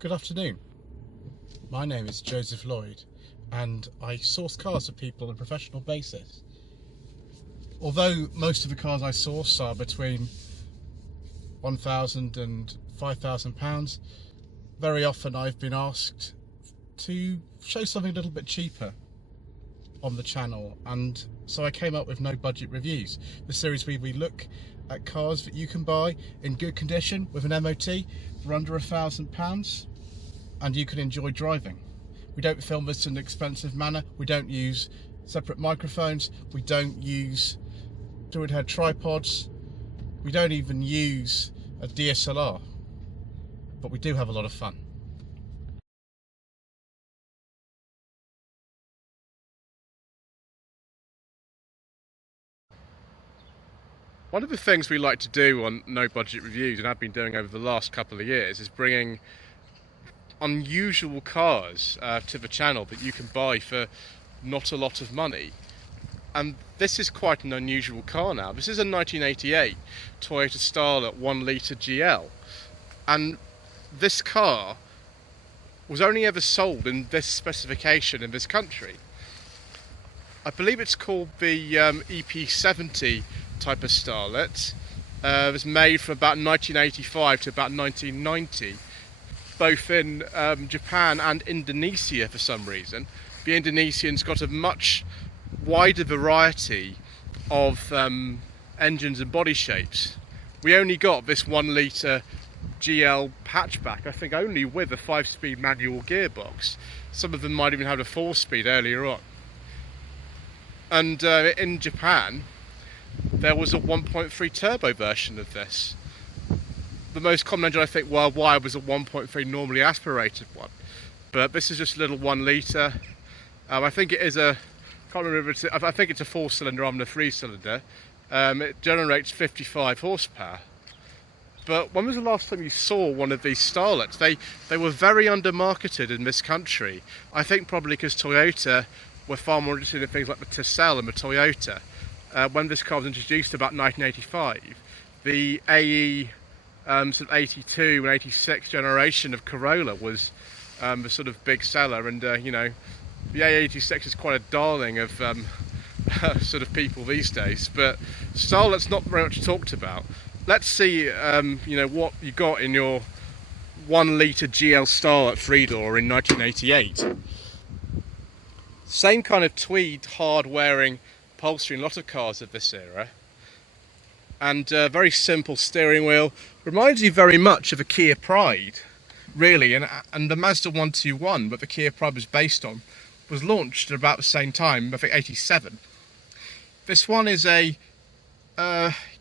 Good afternoon. My name is Joseph Lloyd and I source cars for people on a professional basis. Although most of the cars I source are between £1,000 and £5,000, very often I've been asked to show something a little bit cheaper on the channel, and so I came up with No Budget Reviews, the series where we look at cars that you can buy in good condition with an MOT for under £1,000 and you can enjoy driving. We don't film this in an expensive manner, we don't use separate microphones, we don't use fluid head tripods, we don't even use a DSLR, but we do have a lot of fun. One of the things we like to do on No Budget Reviews, and I've been doing over the last couple of years, is bringing unusual cars to the channel that you can buy for not a lot of money. And this is quite an unusual car now. This is a 1988 Toyota Starlet 1 litre GL. And this car was only ever sold in this specification in this country. I believe it's called the EP70 type of Starlet. It was made from about 1985 to about 1990, both in Japan and Indonesia for some reason. The Indonesians got a much wider variety of engines and body shapes. We only got this 1 litre GL hatchback, I think only with a 5-speed manual gearbox. Some of them might even have a 4-speed earlier on. And in Japan there was a 1.3 turbo version of this. The most common engine I think worldwide was a 1.3 normally aspirated one, but this is just a little 1 litre. I think it is a, can't remember, I think it's a 4-cylinder rather than a 3-cylinder. It generates 55 horsepower. But when was the last time you saw one of these Starlets? They were very undermarketed in this country. I think probably because Toyota were far more interested in things like the Tercel and the Toyota. When this car was introduced about 1985, the AE sort of 82 and 86 generation of Corolla was the sort of big seller, and you know, the A86 is quite a darling of sort of people these days. But Starlet's not very much talked about. Let's see, you know, what you got in your 1 litre GL Starlet 3-door in 1988. Same kind of tweed, hard-wearing upholstery in a lot of cars of this era, and very simple steering wheel. Reminds you very much of a Kia Pride, really, and the Mazda 121 that the Kia Pride was based on was launched at about the same time, I think 87. This one is a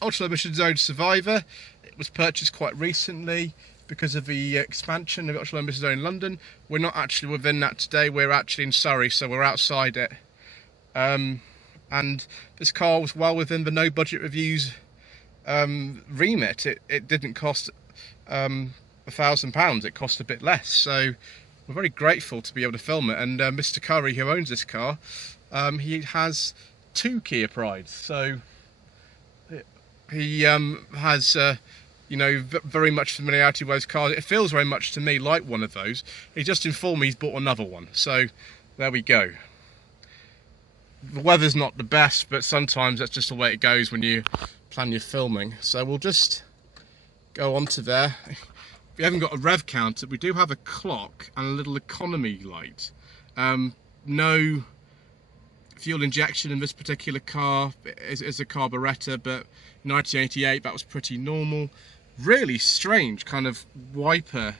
ultra emission zone survivor. It was purchased quite recently because of the expansion of the ultra emission zone in London. We're not actually within that today, we're actually in Surrey, so we're outside it. And this car was well within the No Budget Reviews remit. It didn't cost £1,000, it cost a bit less, so we're very grateful to be able to film it. And Mr. Curry, who owns this car, he has 2 Kia Prides, so he has you know, very much familiarity with those cars. It feels very much to me like one of those. He just informed me he's bought another one, so there we go. The weather's not the best, but sometimes that's just the way it goes when you plan your filming. So we'll just go on to there. We haven't got a rev counter. We do have a clock and a little economy light. No fuel injection in this particular car. It's a carburettor, but in 1988 that was pretty normal. Really strange kind of wiper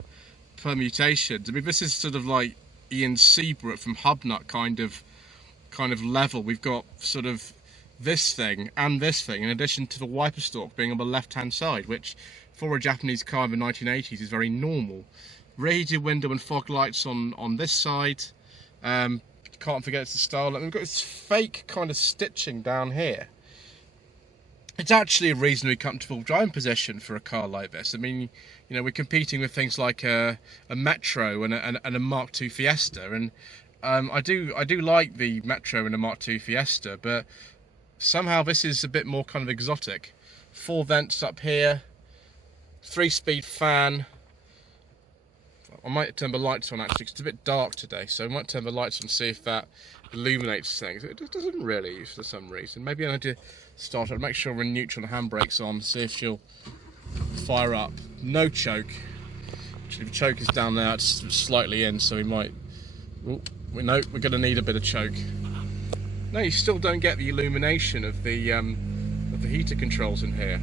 permutations. I mean, this is sort of like Ian Seabrook from Hubnut kind of level. We've got sort of this thing and this thing, in addition to the wiper stalk being on the left hand side, which for a Japanese car in the 1980s is very normal. Rear heated window and fog lights on this side. Can't forget it's the Starlet. And we've got this fake kind of stitching down here. It's actually a reasonably comfortable driving position for a car like this. I mean, you know, we're competing with things like a Metro and a Mark II Fiesta, and I do like the Metro and the Mark II Fiesta, but somehow this is a bit more kind of exotic. 4 vents up here, 3-speed fan, I might turn the lights on actually, 'cause it's a bit dark today, so I might turn the lights on and see if that illuminates things. It doesn't really for some reason. Maybe I need to start it, make sure we're neutral and handbrake's on, see if she'll fire up. No choke. Actually, the choke is down there, it's slightly in, so we might... Ooh, we know we're going to need a bit of choke. No, you still don't get the illumination of the heater controls in here.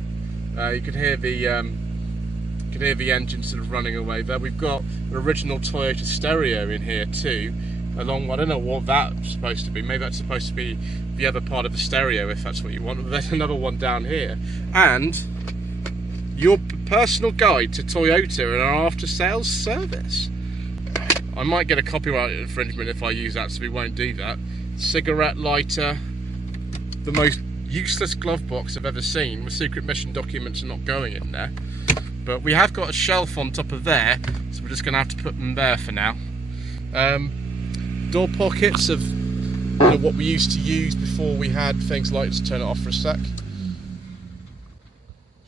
You can hear the engine sort of running away there. We've got an original Toyota stereo in here too, along, I don't know what that's supposed to be. Maybe that's supposed to be the other part of the stereo if that's what you want. But there's another one down here. And your personal guide to Toyota and our after sales service. I might get a copyright infringement if I use that, so we won't do that. Cigarette lighter, the most useless glove box I've ever seen. My secret mission documents are not going in there. But we have got a shelf on top of there, so we're just going to have to put them there for now. Door pockets of what we used to use before we had things like, let's turn it off for a sec.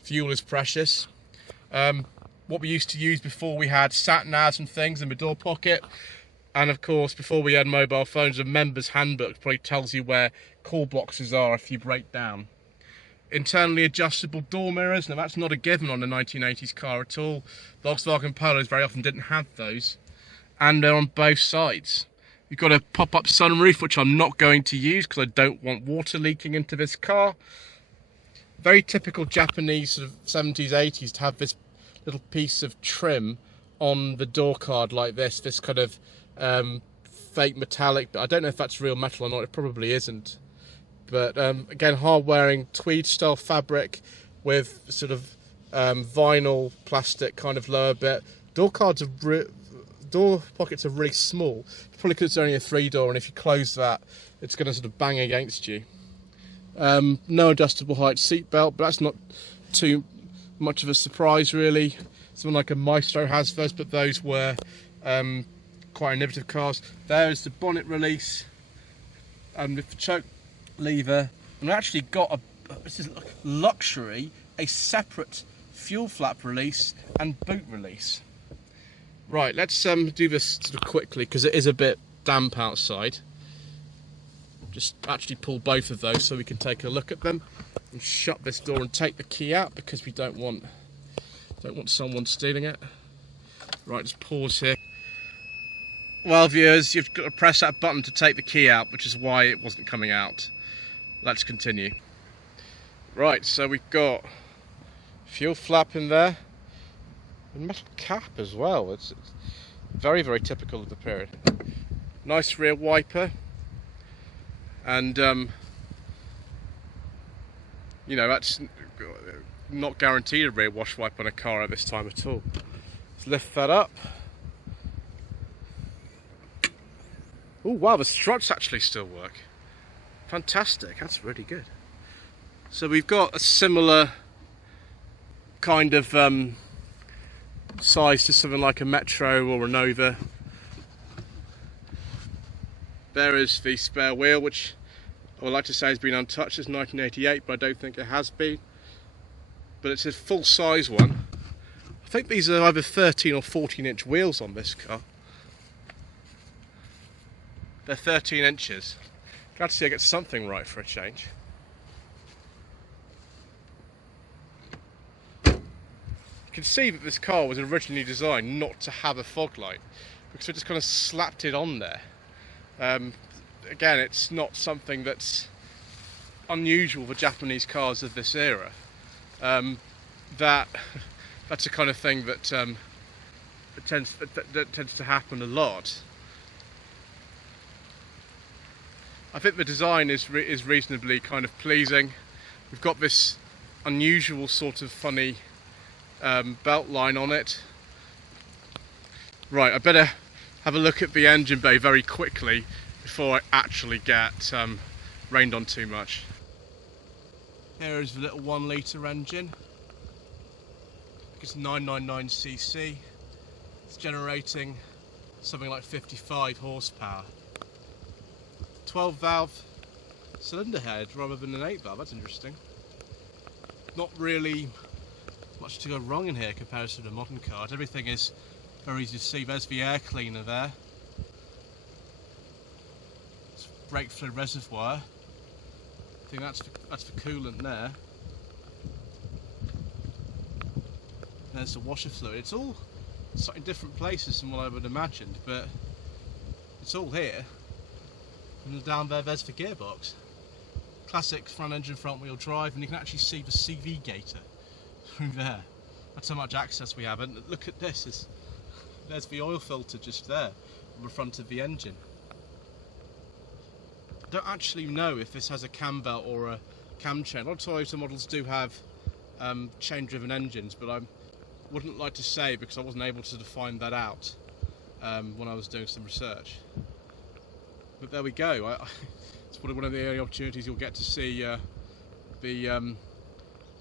Fuel is precious. What we used to use before we had sat-navs and things in the door pocket. And of course, before we had mobile phones, a member's handbook probably tells you where call boxes are if you break down. Internally adjustable door mirrors. Now that's not a given on a 1980s car at all. Volkswagen Polos very often didn't have those. And they're on both sides. You've got a pop-up sunroof, which I'm not going to use because I don't want water leaking into this car. Very typical Japanese sort of 70s, 80s to have this little piece of trim on the door card like this kind of fake metallic, but I don't know if that's real metal or not. It probably isn't. But again, hard-wearing tweed style fabric with sort of vinyl plastic kind of lower bit. Door pockets are really small, probably because it's only a 3-door, and if you close that, it's going to sort of bang against you. No adjustable height seat belt, but that's not too much of a surprise really. Someone like a Maestro has those, but those were quite innovative cars. There's the bonnet release with the choke lever, and I actually got this is luxury, a separate fuel flap release and boot release. Right, let's do this sort of quickly because it is a bit damp outside. Just actually pull both of those so we can take a look at them, and shut this door and take the key out because we don't want someone stealing it. Right, just pause here. Well, viewers, you've got to press that button to take the key out, which is why it wasn't coming out. Let's continue. Right, so we've got fuel flap in there, and metal cap as well. It's very, very typical of the period. Nice rear wiper, and you know, that's not guaranteed a rear wash wipe on a car at this time at all. Let's lift that up. Oh wow, the struts actually still work. Fantastic, that's really good. So we've got a similar kind of size to something like a Metro or a Nova. There is the spare wheel, which I would like to say has been untouched since 1988, but I don't think it has been. But it's a full size one. I think these are either 13 or 14 inch wheels on this car. They're 13 inches. Glad to see I get something right for a change. You can see that this car was originally designed not to have a fog light, because I just kind of slapped it on there. Again, it's not something that's unusual for Japanese cars of this era. That's the kind of thing that tends to happen a lot. I think the design is reasonably kind of pleasing. We've got this unusual sort of funny belt line on it. Right, I better have a look at the engine bay very quickly before I actually get rained on too much. Here is the little 1 litre engine. It's 999cc. It's generating something like 55 horsepower. 12 valve cylinder head rather than an 8 valve, that's interesting. Not really much to go wrong in here compared to the modern cars. Everything is Very easy to see. There's the air cleaner there. It's a breakthrough reservoir. I think that's the coolant there. There's the washer fluid. It's all in different places than what I would have imagined, but it's all here. And down there's the gearbox. Classic front engine, front wheel drive, and you can actually see the CV gator through there. That's how much access we have. And look at this. There's the oil filter just there on the front of the engine. I don't actually know if this has a cam belt or a cam chain. A lot of Toyota models do have chain-driven engines, but I wouldn't like to say because I wasn't able to find that out when I was doing some research. But there we go. It's probably one of the early opportunities you'll get to see the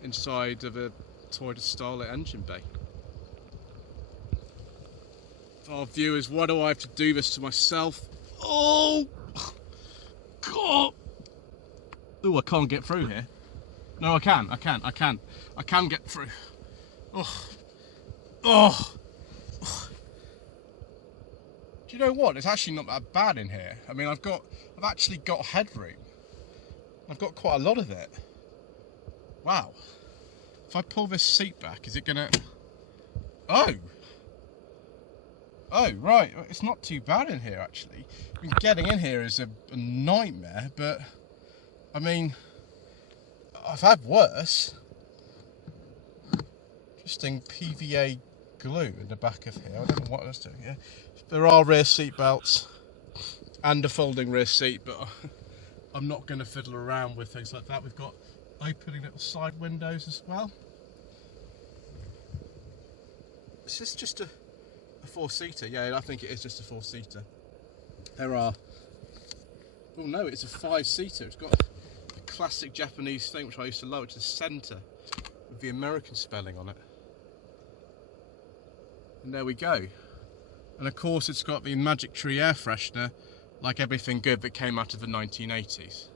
inside of a Toyota Starlet engine bay. Oh, viewers, why do I have to do this to myself? Oh, God! Oh, I can't get through here. No, I can get through. Oh. Do you know what? It's actually not that bad in here. I mean, I've actually got headroom. I've got quite a lot of it. Wow. If I pull this seat back, is it gonna... Oh, right. It's not too bad in here, actually. I mean, getting in here is a nightmare, but, I mean, I've had worse. Interesting PVA glue in the back of here. I don't know what that's doing here. There are rear seat belts and a folding rear seat, but I'm not going to fiddle around with things like that. We've got opening little side windows as well. Is this just a four-seater? Yeah, I think it is just a four-seater. There are... Oh no, it's a five-seater. It's got a classic Japanese thing, which I used to love. It's a centre with the American spelling on it. And there we go. And of course it's got the Magic Tree air freshener, like everything good that came out of the 1980s.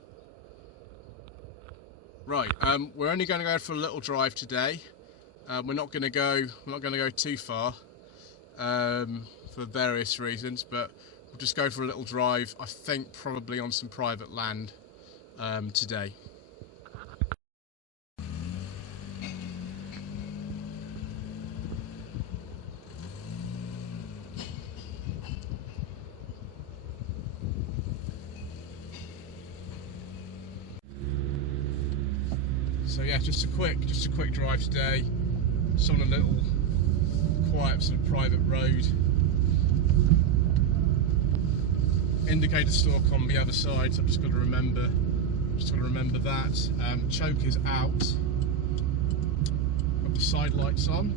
Right, we're only going to go for a little drive today. We're not going to go too far for various reasons, but we'll just go for a little drive. I think probably on some private land today. So yeah, just a quick drive today. Just on a little quiet sort of private road. Indicator stalk on the other side, so I've just got to remember that. Choke is out. Got the side lights on.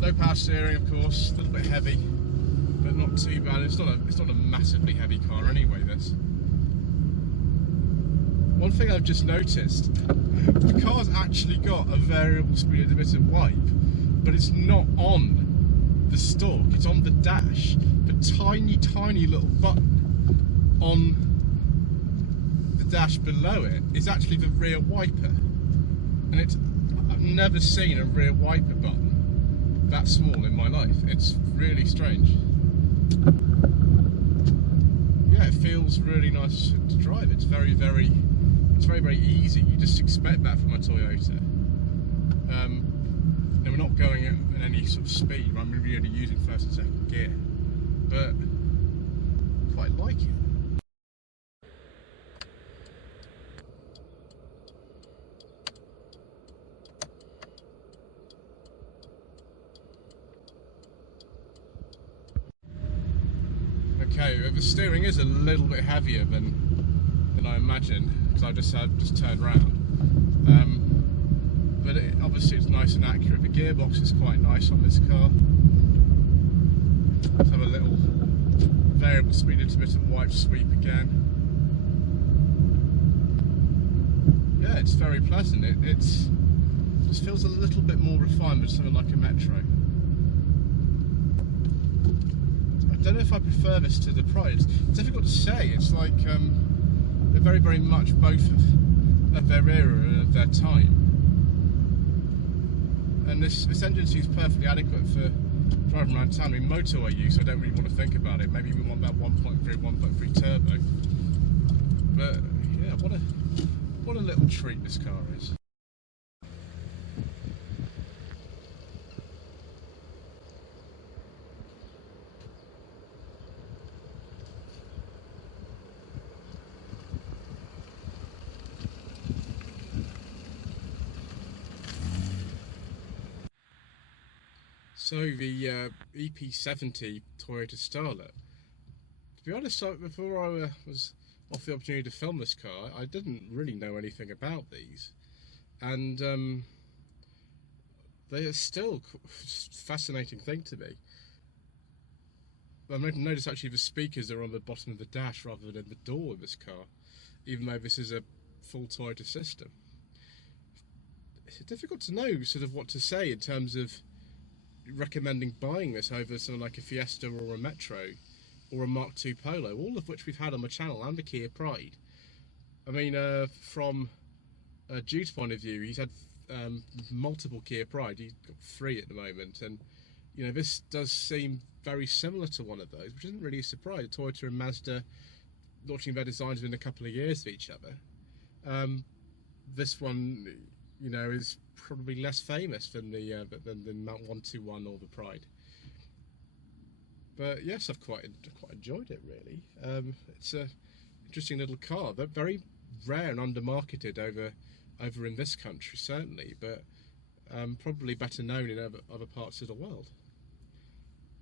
No power steering, of course. A little bit heavy, but not too bad. It's not a massively heavy car anyway. This. One thing I've just noticed, the car's actually got a variable speed intermittent wipe, but it's not on the stalk, it's on the dash. The tiny little button on the dash below it is actually the rear wiper. And I've never seen a rear wiper button that small in my life. It's really strange. Yeah, it feels really nice to drive. It's very easy. You just expect that from a Toyota. Now we're not going at any sort of speed. I'm really only using first and second gear, but I quite like it. Okay, the steering is a little bit heavier than I imagined, because I just turned round. But obviously it's nice and accurate. The gearbox is quite nice on this car. Let's have a little variable speed intermittent wipe sweep again. Yeah, it's very pleasant. It just feels a little bit more refined than something like a Metro. I don't know if I prefer this to the Pride. It's difficult to say. It's like they're very much both of their era and of their time. and this engine seems perfectly adequate for driving around town. I mean, motorway use, I don't really want to think about it. Maybe we want that 1.3 turbo. But yeah, what a little treat this car is. So the EP70 Toyota Starlet. To be honest, before I was off the opportunity to film this car, I didn't really know anything about these, and they are still just a fascinating thing to me. I've noticed actually the speakers are on the bottom of the dash rather than the door of this car, even though this is a full Toyota system. It's difficult to know sort of what to say in terms of recommending buying this over something like a Fiesta or a Metro or a Mark II Polo, all of which we've had on my channel, and the Kia Pride. I mean, from Jude's point of view, he's had multiple Kia Pride. He's got 3 at the moment, and you know, this does seem very similar to one of those, which isn't really a surprise. Toyota and Mazda launching their designs within a couple of years of each other. This one, you know, is probably less famous than the than Mount 121 or the Pride. But yes, I've quite enjoyed it, really. It's a interesting little car. They're very rare and undermarketed over in this country, certainly, but probably better known in other parts of the world.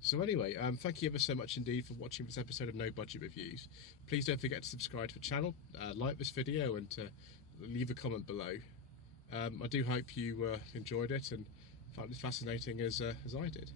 So anyway, thank you ever so much indeed for watching this episode of No Budget Reviews. Please don't forget to subscribe to the channel, like this video, and to leave a comment below. I do hope you enjoyed it and found it fascinating as I did.